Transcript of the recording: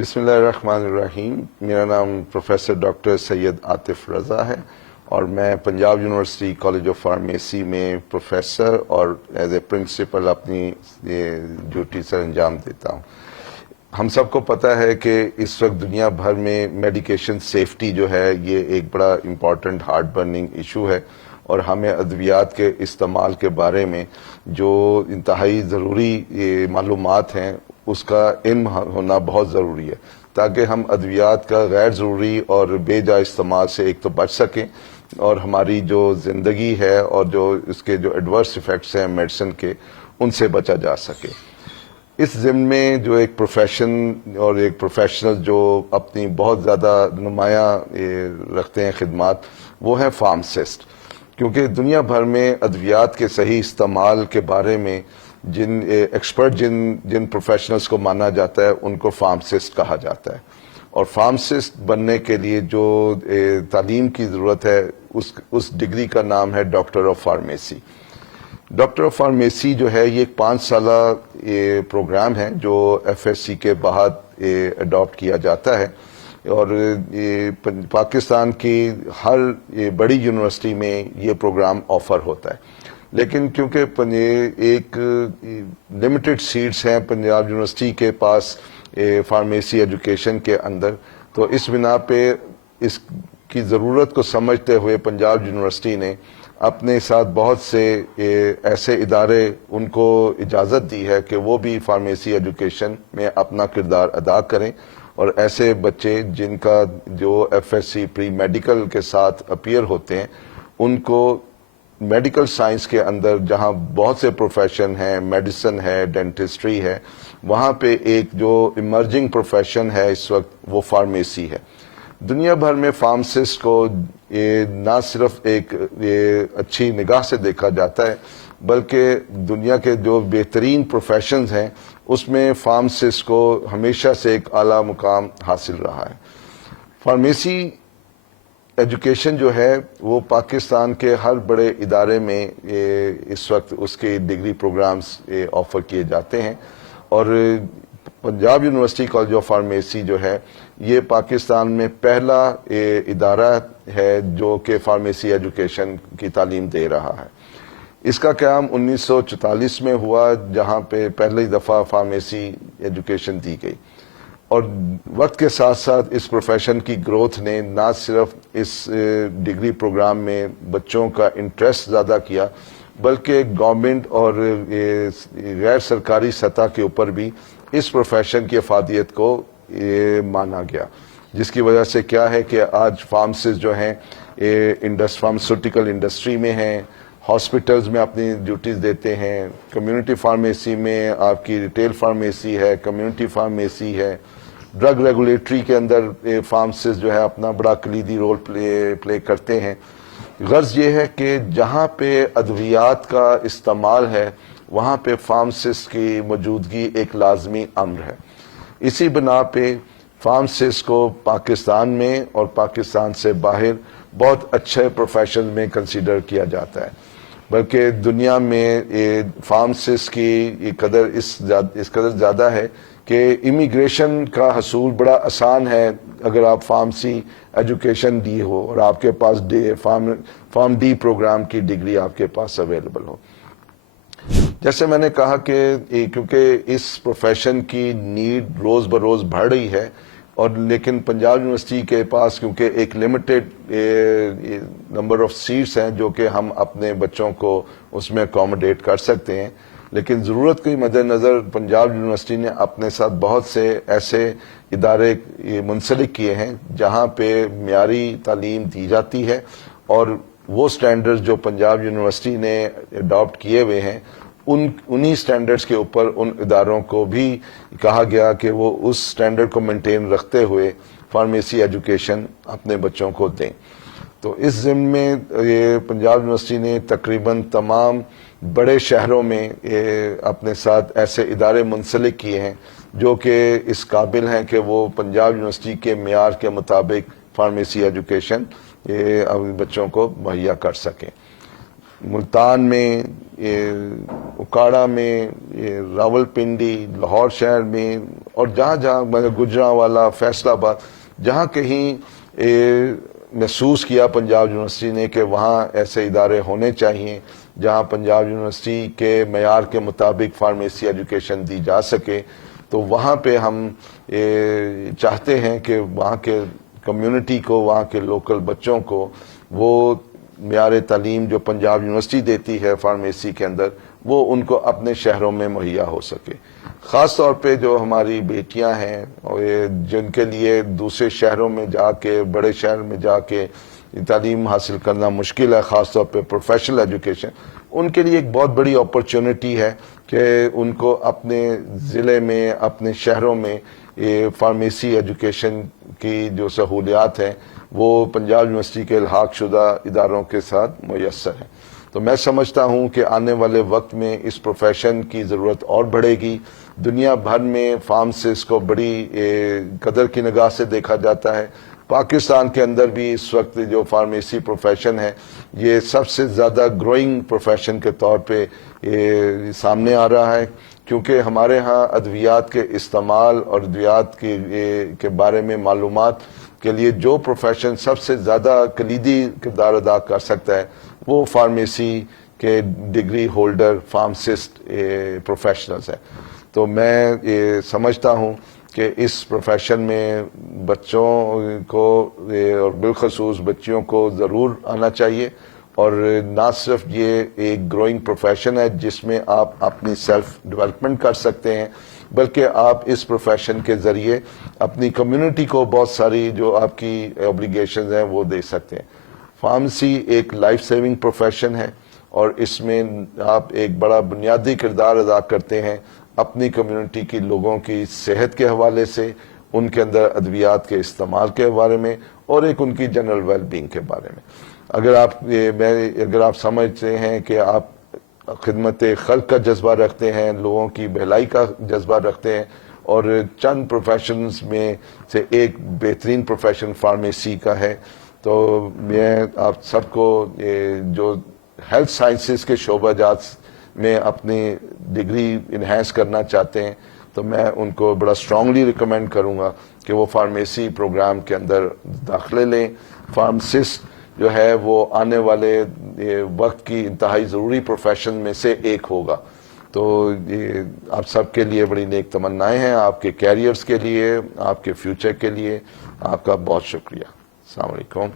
بسم اللہ الرحمن الرحیم. میرا نام پروفیسر ڈاکٹر سید عاطف رضا ہے اور میں Punjab university college of pharmacy میں پروفیسر اور ایز اے پرنسپل اپنی ڈیوٹی سر انجام دیتا ہوں. ہم سب کو پتہ ہے کہ اس وقت دنیا بھر میں میڈیکیشن سیفٹی جو ہے یہ ایک بڑا امپورٹنٹ ہارٹ برننگ ایشو ہے اور ہمیں ادویات کے استعمال کے بارے میں جو انتہائی ضروری معلومات ہیں اس کا علم ہونا بہت ضروری ہے تاکہ ہم ادویات کا غیر ضروری اور بے جا استعمال سے ایک تو بچ سکیں اور ہماری جو زندگی ہے اور جو اس کے جو ایڈورس ایفیکٹس ہیں میڈیسن کے ان سے بچا جا سکے. اس ضمن میں جو ایک پروفیشن اور ایک پروفیشنل جو اپنی بہت زیادہ نمایاں رکھتے ہیں خدمات وہ ہے فارماسسٹ، کیونکہ دنیا بھر میں ادویات کے صحیح استعمال کے بارے میں جن ایکسپرٹ جن پروفیشنلز کو مانا جاتا ہے ان کو فارماسسٹ کہا جاتا ہے. اور فارماسسٹ بننے کے لیے جو تعلیم کی ضرورت ہے اس ڈگری کا نام ہے doctor of pharmacy. Doctor of pharmacy جو ہے یہ ایک 5 سالہ پروگرام ہے جو ایف ایس سی کے بعد اڈاپٹ کیا جاتا ہے اور پاکستان کی ہر بڑی یونیورسٹی میں یہ پروگرام آفر ہوتا ہے. لیکن کیونکہ ایک لمیٹڈ سیٹس ہیں پنجاب یونیورسٹی کے پاس فارمیسی ایجوکیشن کے اندر، تو اس بنا پہ اس کی ضرورت کو سمجھتے ہوئے پنجاب یونیورسٹی نے اپنے ساتھ بہت سے ایسے ادارے ان کو اجازت دی ہے کہ وہ بھی فارمیسی ایجوکیشن میں اپنا کردار ادا کریں اور ایسے بچے جن کا جو F S C pre medical کے ساتھ اپیئر ہوتے ہیں ان کو میڈیکل سائنس کے اندر جہاں بہت سے پروفیشن ہیں، میڈیسن ہے، ڈینٹسٹری ہے، وہاں پہ ایک جو ایمرجنگ پروفیشن ہے اس وقت وہ فارمیسی ہے. دنیا بھر میں فارماسسٹ کو نہ صرف ایک اچھی نگاہ سے دیکھا جاتا ہے بلکہ دنیا کے جو بہترین پروفیشنز ہیں اس میں فارماسسٹ کو ہمیشہ سے ایک اعلیٰ مقام حاصل رہا ہے. فارمیسی ایجوکیشن جو ہے وہ پاکستان کے ہر بڑے ادارے میں اس وقت اس کے ڈگری پروگرامز آفر کیے جاتے ہیں اور Punjab university college of pharmacy جو ہے یہ پاکستان میں پہلا ادارہ ہے جو کہ فارمیسی ایجوکیشن کی تعلیم دے رہا ہے. اس کا قیام 1944 میں ہوا جہاں پہ پہلی دفعہ فارمیسی ایجوکیشن دی گئی اور وقت کے ساتھ ساتھ اس پروفیشن کی گروتھ نے نہ صرف اس ڈگری پروگرام میں بچوں کا انٹرسٹ زیادہ کیا بلکہ گورنمنٹ اور غیر سرکاری سطح کے اوپر بھی اس پروفیشن کی افادیت کو مانا گیا، جس کی وجہ سے کیا ہے کہ آج فارماسسٹ جو ہیں فارماسیوٹیکل انڈسٹری میں ہیں، ہاسپٹلز میں اپنی ڈیوٹیز دیتے ہیں، کمیونٹی فارمیسی میں آپ کی ریٹیل فارمیسی ہے، کمیونٹی فارمیسی ہے، ڈرگ ریگولیٹری کے اندر فارماسسٹ جو ہے اپنا بڑا کلیدی رول پلے کرتے ہیں. غرض یہ ہے کہ جہاں پہ ادویات کا استعمال ہے وہاں پہ فارماسسٹ کی موجودگی ایک لازمی امر ہے. اسی بنا پہ فارماسسٹ کو پاکستان میں اور پاکستان سے باہر بہت اچھے پروفیشن میں کنسیڈر کیا جاتا ہے، بلکہ دنیا میں فارماسسٹ کی قدر اس قدر زیادہ ہے کہ امیگریشن کا حصول بڑا آسان ہے اگر آپ فارمیسی ایجوکیشن دی ہو اور آپ کے پاس فارم ڈی پروگرام کی ڈگری آپ کے پاس اویلیبل ہو. جیسے میں نے کہا کہ کیونکہ اس پروفیشن کی نیڈ روز بروز بڑھ رہی ہے اور لیکن پنجاب یونیورسٹی کے پاس کیونکہ ایک لمیٹڈ نمبر آف سیٹس ہیں جو کہ ہم اپنے بچوں کو اس میں اکوموڈیٹ کر سکتے ہیں، لیکن ضرورت کے مد نظر پنجاب یونیورسٹی نے اپنے ساتھ بہت سے ایسے ادارے منسلک کیے ہیں جہاں پہ معیاری تعلیم دی جاتی ہے اور وہ سٹینڈرڈز جو پنجاب یونیورسٹی نے اڈاپٹ کیے ہوئے ہیں انہی سٹینڈرڈز کے اوپر ان اداروں کو بھی کہا گیا کہ وہ اس سٹینڈرڈ کو مینٹین رکھتے ہوئے فارمیسی ایجوکیشن اپنے بچوں کو دیں. تو اس ضمن میں پنجاب یونیورسٹی نے تقریباً تمام بڑے شہروں میں اپنے ساتھ ایسے ادارے منسلک کیے ہیں جو کہ اس قابل ہیں کہ وہ پنجاب یونیورسٹی کے معیار کے مطابق فارمیسی ایجوکیشن بچوں کو مہیا کر سکیں. ملتان میں، اکاڑا میں، راولپنڈی، لاہور شہر میں اور جہاں جہاں گجرانوالا، فیصل آباد، جہاں کہیں محسوس کیا پنجاب یونیورسٹی نے کہ وہاں ایسے ادارے ہونے چاہیے جہاں پنجاب یونیورسٹی کے معیار کے مطابق فارمیسی ایجوکیشن دی جا سکے، تو وہاں پہ ہم چاہتے ہیں کہ وہاں کے کمیونٹی کو، وہاں کے لوکل بچوں کو وہ معیار تعلیم جو پنجاب یونیورسٹی دیتی ہے فارمیسی کے اندر، وہ ان کو اپنے شہروں میں مہیا ہو سکے۔ خاص طور پہ جو ہماری بیٹیاں ہیں اور جن کے لیے دوسرے شہروں میں جا کے، بڑے شہر میں جا کے تعلیم حاصل کرنا مشکل ہے، خاص طور پہ پروفیشنل ایجوکیشن، ان کے لیے ایک بہت بڑی اپرچونٹی ہے کہ ان کو اپنے ضلع میں، اپنے شہروں میں یہ فارمیسی ایجوکیشن کی جو سہولیات ہیں وہ پنجاب یونیورسٹی کے الحاق شدہ اداروں کے ساتھ میسر ہیں۔ تو میں سمجھتا ہوں کہ آنے والے وقت میں اس پروفیشن کی ضرورت اور بڑھے گی۔ دنیا بھر میں فارمسسٹ کو بڑی قدر کی نگاہ سے دیکھا جاتا ہے۔ پاکستان کے اندر بھی اس وقت جو فارمیسی پروفیشن ہے یہ سب سے زیادہ گروئنگ پروفیشن کے طور پہ سامنے آ رہا ہے، کیونکہ ہمارے ہاں ادویات کے استعمال اور ادویات کے بارے میں معلومات کے لیے جو پروفیشن سب سے زیادہ کلیدی کردار ادا کر سکتا ہے وہ فارمیسی کے ڈگری ہولڈر فارمسسٹ پروفیشنلز ہیں۔ تو میں یہ سمجھتا ہوں کہ اس پروفیشن میں بچوں کو اور بالخصوص بچیوں کو ضرور آنا چاہیے، اور نہ صرف یہ ایک گروئنگ پروفیشن ہے جس میں آپ اپنی سیلف ڈیولپمنٹ کر سکتے ہیں، بلکہ آپ اس پروفیشن کے ذریعے اپنی کمیونٹی کو بہت ساری جو آپ کی اوبلیگیشنز ہیں وہ دے سکتے ہیں۔ فارمیسی ایک لائف سیونگ پروفیشن ہے اور اس میں آپ ایک بڑا بنیادی کردار ادا کرتے ہیں اپنی کمیونٹی کی لوگوں کی صحت کے حوالے سے، ان کے اندر ادویات کے استعمال کے بارے میں، اور ایک ان کی جنرل ویل بینگ کے بارے میں۔ اگر آپ سمجھتے ہیں کہ آپ خدمت خلق کا جذبہ رکھتے ہیں، لوگوں کی بھلائی کا جذبہ رکھتے ہیں، اور چند پروفیشنز میں سے ایک بہترین پروفیشن فارمیسی کا ہے، تو میں آپ سب کو جو ہیلتھ سائنسز کے شعبہ جات میں اپنی ڈگری انہینس کرنا چاہتے ہیں، تو میں ان کو بڑا اسٹرانگلی ریکمینڈ کروں گا کہ وہ فارمیسی پروگرام کے اندر داخلے لیں۔ فارمسسٹ جو ہے وہ آنے والے وقت کی انتہائی ضروری پروفیشن میں سے ایک ہوگا۔ تو یہ آپ سب کے لیے بڑی نیک تمنائیں ہیں، آپ کے کیریئرز کے لیے، آپ کے فیوچر کے لیے۔ آپ کا بہت شکریہ۔ السلام علیکم۔